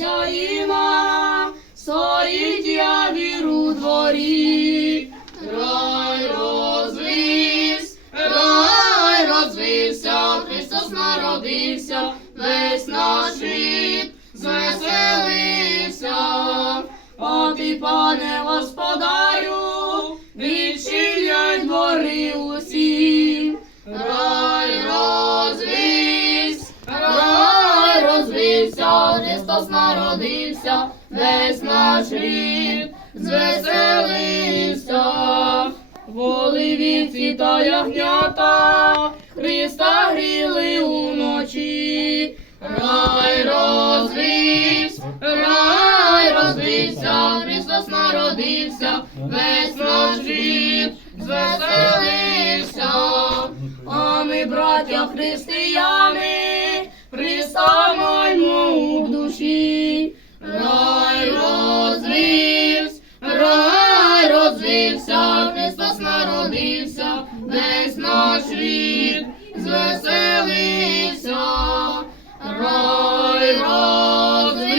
хазяїна, стоїть я віру дворі. Рай розвився, рай розвився, Христос народився, весь наш світ звеселився. О ти, пане господарю, Христос народився, весь наш світ звеселився. Воли від світа ягнята, Христа гріли уночі. Рай розвився, рай розвився, Христос народився, весь наш світ звеселився. А ми, браття християни, народився, весь наш світ звеселився. Рай розвився,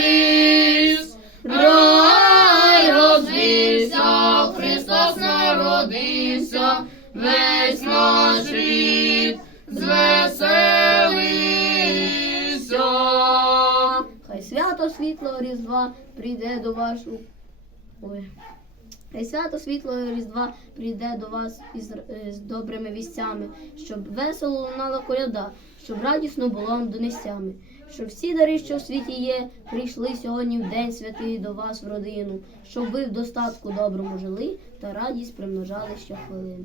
рай розвився, Христос народився, весь наш світ звеселився. Хай свято світло Різдва прийде до вашу. Ой. Хай свято світло Різдва прийде до вас із, е, з добрими вістями, щоб весело лунала коляда, щоб радісно було донесями, щоб всі дари, що в світі є, прийшли сьогодні в день святий до вас в родину, щоб ви в достатку доброму жили та радість примножали щохвилину.